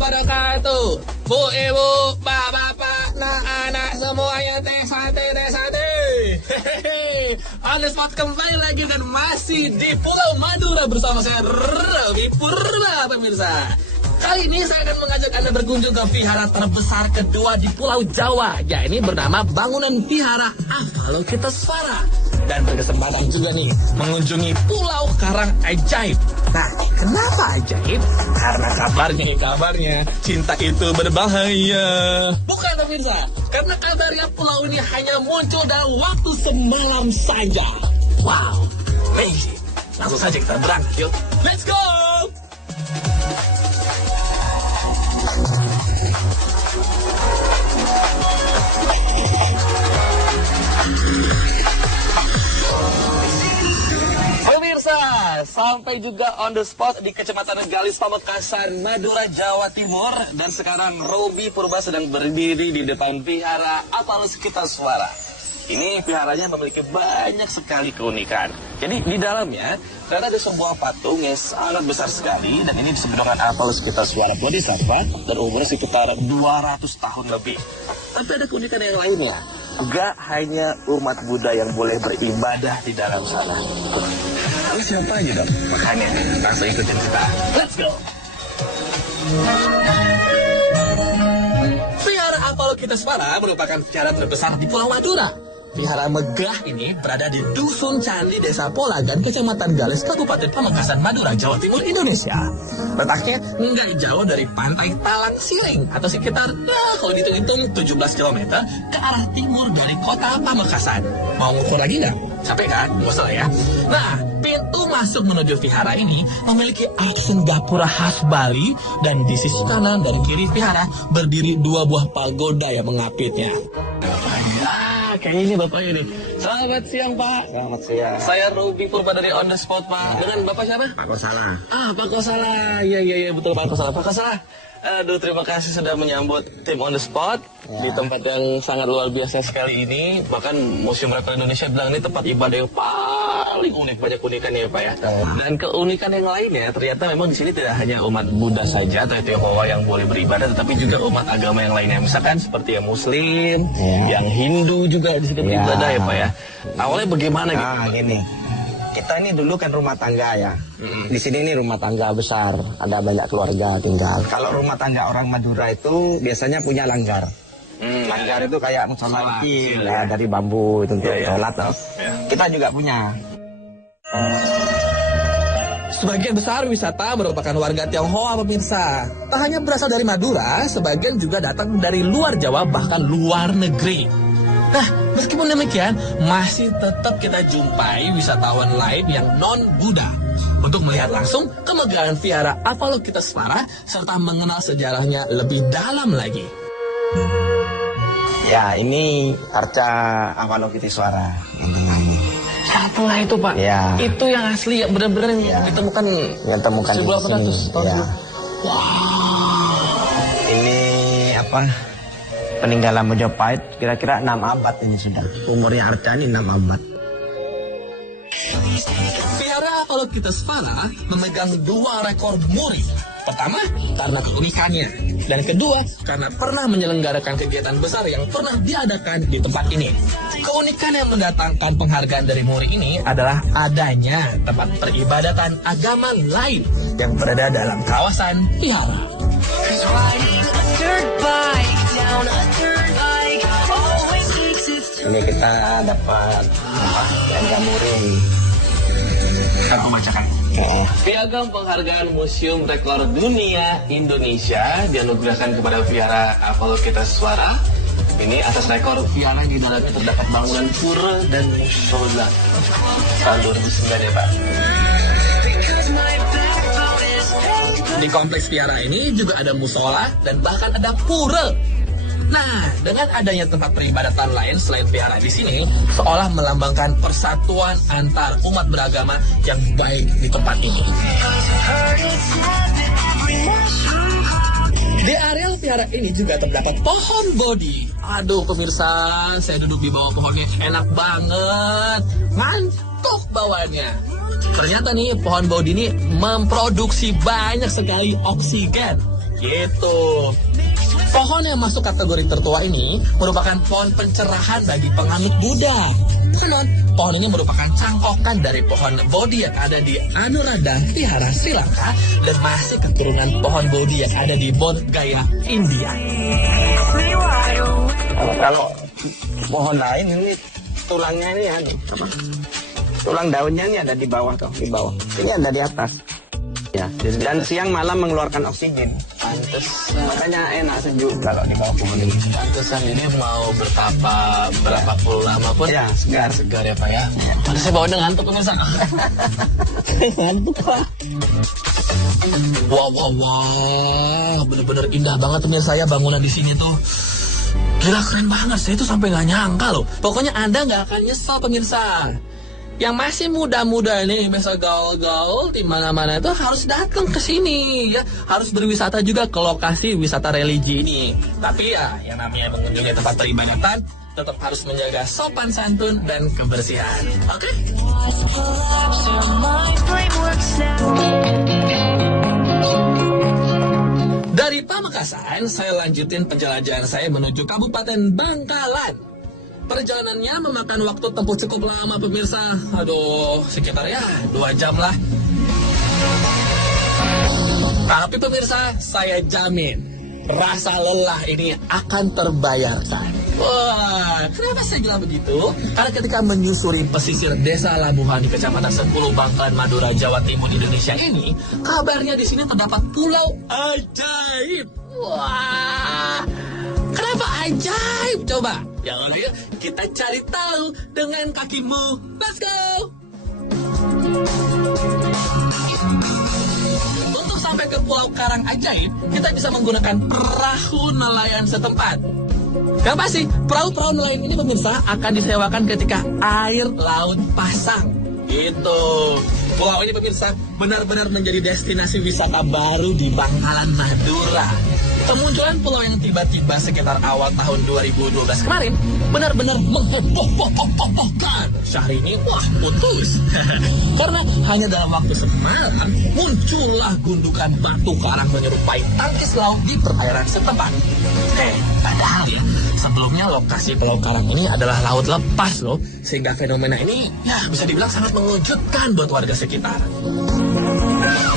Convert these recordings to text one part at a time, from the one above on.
wabarakatuh. Bu, ibu, bapak, anak semuanya teh santai. On the spot kembali lagi dan masih di Pulau Madura bersama saya Robi Purba, pemirsa. Kali ini saya akan mengajak Anda berkunjung ke vihara terbesar kedua di Pulau Jawa. Ya, ini bernama bangunan Vihara Avalokitesvara. Dan berkesempatan juga nih mengunjungi Pulau Karang Ajaib. Nah, kenapa ajaib? Karena kabarnya cinta itu berbahaya. Bukan, pemirsa, karena kabarnya pulau ini hanya muncul dalam waktu semalam saja. Wow, amazing. Langsung saja kita berangkat, yuk. Let's go! Pemirsa, sampai juga on the spot di Kecamatan Galis, Pamekasan, Madura, Jawa Timur. Dan sekarang Robi Purba sedang berdiri di depan Vihara Avalokitesvara. Ini viharanya memiliki banyak sekali keunikan. Jadi di dalamnya ternyata ada sebuah patung yang sangat besar sekali. Dan ini disebut dengan Avalokitesvara Bodhisattva dan umurnya sekitar 200 tahun lebih. Tapi ada keunikan yang lainnya. Gak hanya umat Buddha yang boleh beribadah di dalam sana. Lalu siapa aja dong? Makanya langsung ikutin kita. Let's go! Vihara Avalokitesvara merupakan vihara terbesar di Pulau Madura. Vihara megah ini berada di Dusun Candi, Desa Polagan, Kecamatan Galis, Kabupaten Pamekasan, Madura, Jawa Timur, Indonesia. Letaknya nggak jauh dari pantai Talang Siring atau sekitar, kalau dihitung-hitung 17 km ke arah timur dari kota Pamekasan. Mau ngukur lagi nggak? Capek kan? Nggak usah ya. Nah, pintu masuk menuju vihara ini memiliki aksen gapura khas Bali dan di sisi kanan dan kiri vihara berdiri dua buah pagoda yang mengapitnya. Kayaknya ini bapaknya nih. Selamat siang, Pak. Selamat siang. Saya Robi Purba dari On The Spot, Pak. Dengan Bapak siapa? Pak Kosala. Pak Kosala. Iya, betul Pak Kosala. Pak Kosala. Aduh, terima kasih sudah menyambut tim On The Spot di tempat yang sangat luar biasa sekali ini. Bahkan Museum Rekor Indonesia bilang ini tempat ibadah yang paling unik, banyak keunikannya ya, Pak ya. Dan keunikan yang lainnya ternyata memang di sini tidak hanya umat Buddha saja atau Tionghoa yang boleh beribadah, tetapi juga umat agama yang lainnya. Misalkan seperti yang Muslim, yang Hindu juga di sini beribadah ya, Pak ya. Awalnya bagaimana gitu? Gini. Kita ini dulu kan rumah tangga ya. Di sini ini rumah tangga besar, ada banyak keluarga tinggal. Kalau rumah tangga orang Madura itu biasanya punya langgar. Langgar itu kayak musola kecil ya, dari bambu itu untuk sholat. Kita juga punya. Sebagian besar wisata merupakan warga Tionghoa, pemirsa. Tak hanya berasal dari Madura, sebagian juga datang dari luar Jawa, bahkan luar negeri. Nah, meskipun demikian, masih tetap kita jumpai wisatawan lain yang non-Buddha untuk melihat langsung kemegahan vihara Avalokitesvara serta mengenal sejarahnya lebih dalam lagi. Ya, ini arca Avalokitesvara. Yang tengah itu, Pak? Ya. Itu yang asli, yang benar-benar ditemukan yang temukan di sini. Ya. Ini apa? Peninggalan Majapahit kira-kira 6 abad ini sudah. Umurnya arca ini 6 abad. Vihara Avalokitesvara memegang 2 rekor muri. Pertama, karena keunikannya. Dan kedua, karena pernah menyelenggarakan kegiatan besar yang pernah diadakan di tempat ini. Keunikan yang mendatangkan penghargaan dari muri ini adalah adanya tempat peribadatan agama lain yang berada dalam kawasan vihara. Ini kita dapat piagam muri. Aku bacakan. Piagam penghargaan Museum Rekor Dunia Indonesia dianugerahkan kepada Vihara Avalokitesvara. Ini atas rekor vihara di dalamnya terdapat bangunan pura dan musola tahun 2009 ya, Pak. Di kompleks vihara ini juga ada musola dan bahkan ada pura. Nah, dengan adanya tempat peribadatan lain selain vihara di sini, seolah melambangkan persatuan antar umat beragama yang baik di tempat ini. Di areal vihara ini juga terdapat pohon bodi. Aduh pemirsa, saya duduk di bawah pohonnya, enak banget, ngantuk bawahnya. Ternyata nih pohon bodi ini memproduksi banyak sekali oksigen. Gitu. Pohon yang masuk kategori tertua ini merupakan pohon pencerahan bagi penganut Buddha. Konon, pohon ini merupakan cangkokan dari pohon Bodhi yang ada di Anuradha Vihara, Sri Lanka, dan masih keturunan pohon Bodhi yang ada di Bodh Gaya, India. Kalau pohon lain ini tulangnya ini ada apa? Tulang daunnya ini ada di bawah tuh, di bawah. Ini ada di atas. Ya, dan siang malam mengeluarkan oksigen. Pantes, Makanya enak sejuk kalau di bawah pohon ini. pantesan ini mau bertapa berapa puluh lama pun Ya, segar. segar ya Pak ya. Padahal saya bawa dengan ngantuk pemirsa. Ngantuk Pak. Wah, bener-bener indah banget pemirsa ya bangunan di sini tuh. Gila keren banget, saya tuh sampai nggak nyangka loh. Pokoknya Anda nggak akan nyesal pemirsa. Yang masih muda-muda nih, biasa gaul-gaul di mana-mana itu harus datang ke sini ya, harus berwisata juga ke lokasi wisata religi ini. Tapi ya, yang namanya mengunjungi tempat peribadatan tetap harus menjaga sopan santun dan kebersihan. Oke? Dari Pamekasan, saya lanjutin penjelajahan saya menuju Kabupaten Bangkalan. Perjalanannya memakan waktu tempuh cukup lama pemirsa. Aduh, sekitar ya 2 jam lah. Tapi pemirsa, saya jamin rasa lelah ini akan terbayarkan. Wah, kenapa saya bilang begitu? Karena ketika menyusuri pesisir desa Labuhan di Kecamatan Sepuluh, Bangkalan, Madura, Jawa Timur, Indonesia ini, kabarnya di sini terdapat pulau ajaib. Wah, kenapa ajaib? Coba, jangan yuk kita cari tahu dengan kakimu. Let's go! Untuk sampai ke Pulau Karang Ajaib, kita bisa menggunakan perahu nelayan setempat. Yang pasti, perahu-perahu nelayan ini pemirsa akan disewakan ketika air laut pasang. Gitu. Pulau ini pemirsa benar-benar menjadi destinasi wisata baru di Bangkalan, Madura. Kemunculan pulau yang tiba-tiba sekitar awal tahun 2012 kemarin benar-benar mengheboh-boh-boh-bohkan. Syahrini, wah putus. Karena hanya dalam waktu semalam muncullah gundukan batu karang menyerupai tangkis laut di perairan setempat. Padahal ya, sebelumnya lokasi Pulau Karang ini adalah laut lepas loh, sehingga fenomena ini ya bisa dibilang sangat mengejutkan buat warga sekitar.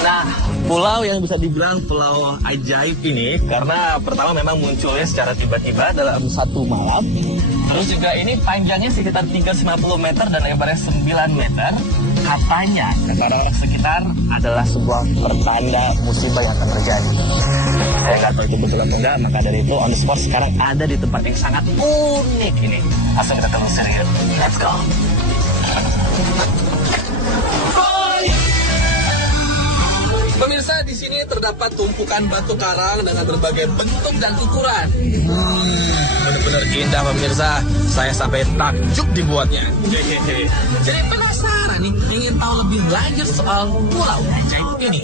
Nah, pulau yang bisa dibilang pulau ajaib ini karena pertama memang munculnya secara tiba-tiba dalam satu malam. Terus juga ini panjangnya sekitar 350 meter dan lebarnya 9 meter. Katanya, kata orang sekitar adalah sebuah pertanda musibah yang akan terjadi. Saya nggak tahu itu betul atau enggak, maka dari itu on the spot sekarang ada di tempat yang sangat unik ini. Langsung kita telusuri yuk. Let's go. Pemirsa, di sini terdapat tumpukan batu karang dengan berbagai bentuk dan ukuran. Benar-benar indah pemirsa. Saya sampai takjub dibuatnya. Jadi penasaran nih, ingin tahu lebih lanjut soal pulau ajaib ini.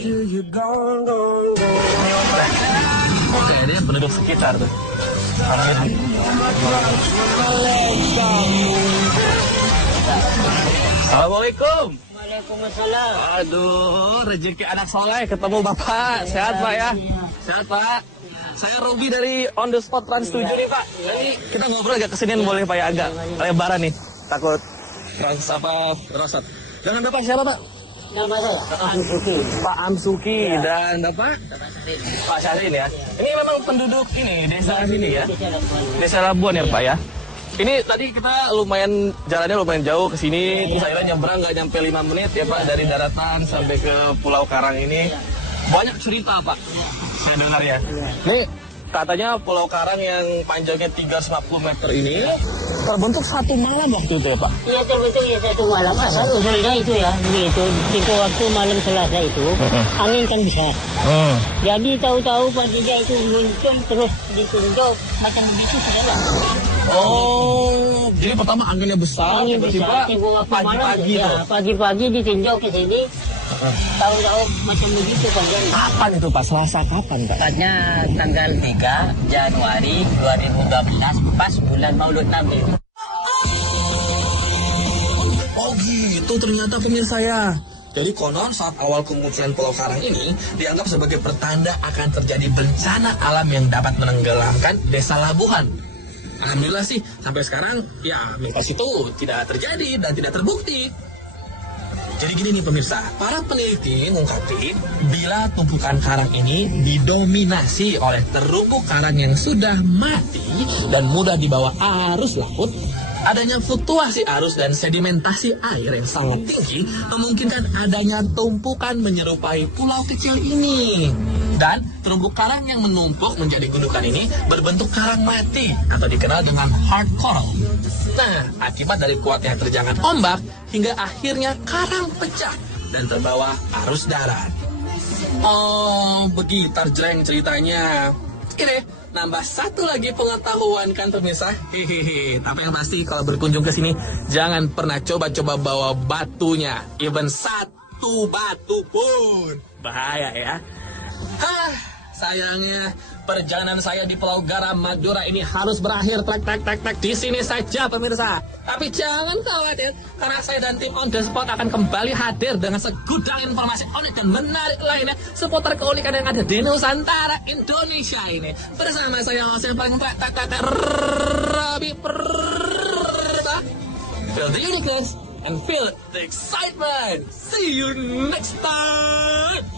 Oke, dia penduduk sekitar tuh. Assalamualaikum. Waalaikumsalam. Aduh, rezeki anak soleh ketemu Bapak. Sehat Pak ya? Sehat Pak. Saya Ruby dari On The Spot Trans 7 nih Pak. Nanti kita ngobrol agak kesinian boleh Pak ya, agak lebaran nih. Takut trans apa rosot. Jangan Bapak siapa Pak? Nama saya Amsuki. Pak Amsuki dan Bapak? Pak Syahrin ya. Ini memang penduduk ini desa sini ya. Desa Labuan ya Pak ya. Ini tadi kita lumayan jalannya lumayan jauh ke sini, terus akhirnya nyebrang nggak nyampe 5 menit ya Pak dari daratan sampai ke Pulau Karang ini. Banyak cerita Pak, saya dengar ya. Nih katanya Pulau Karang yang panjangnya 350 meter ini terbentuk satu malam waktu itu ya Pak. Iya betul ya satu malam. Asal usulnya itu ya begitu. Itu waktu malam Selasa itu angin kan besar. Jadi tahu-tahu paginya itu muncul terus ditunjuk macam begitu segala. Oh, jadi pertama anginnya besar, Angin tiba-tiba besar. pagi-pagi Ya, tuh. pagi-pagi ditinjau ke sini. Tahu-tahu macam begitu kan. Kapan itu Pak? Selasa kapan Pak? Tepatnya tanggal 3 Januari 2012 pas bulan Maulud Nabi. Oh gitu ternyata pemirsa ya. Jadi konon saat awal kemunculan Pulau Karang ini dianggap sebagai pertanda akan terjadi bencana alam yang dapat menenggelamkan desa Labuhan. Alhamdulillah sih sampai sekarang ya mitos itu tidak terjadi dan tidak terbukti. Jadi gini nih pemirsa, para peneliti mengungkapkan bila tumpukan karang ini didominasi oleh terumbu karang yang sudah mati dan mudah dibawa arus laut, adanya fluktuasi arus dan sedimentasi air yang sangat tinggi memungkinkan adanya tumpukan menyerupai pulau kecil ini. Dan terumbu karang yang menumpuk menjadi gundukan ini berbentuk karang mati atau dikenal dengan hard coral. Nah, akibat dari kuatnya terjangan ombak hingga akhirnya karang pecah dan terbawa arus darat. Oh, begitu jreng ceritanya. Ini nambah satu lagi pengetahuan kan pemirsa. Hehehe. Tapi yang pasti kalau berkunjung ke sini jangan pernah coba-coba bawa batunya, even satu batu pun. Bahaya ya. Hah, sayangnya perjalanan saya di Pulau Garam Madura ini harus berakhir tek di sini saja pemirsa. Tapi jangan khawatir karena saya dan tim On The Spot akan kembali hadir dengan segudang informasi unik dan menarik lainnya seputar keunikan yang ada di Nusantara Indonesia ini. Bersama saya host yang paling Rabi Perta. Feel the uniqueness and feel the excitement. See you next time.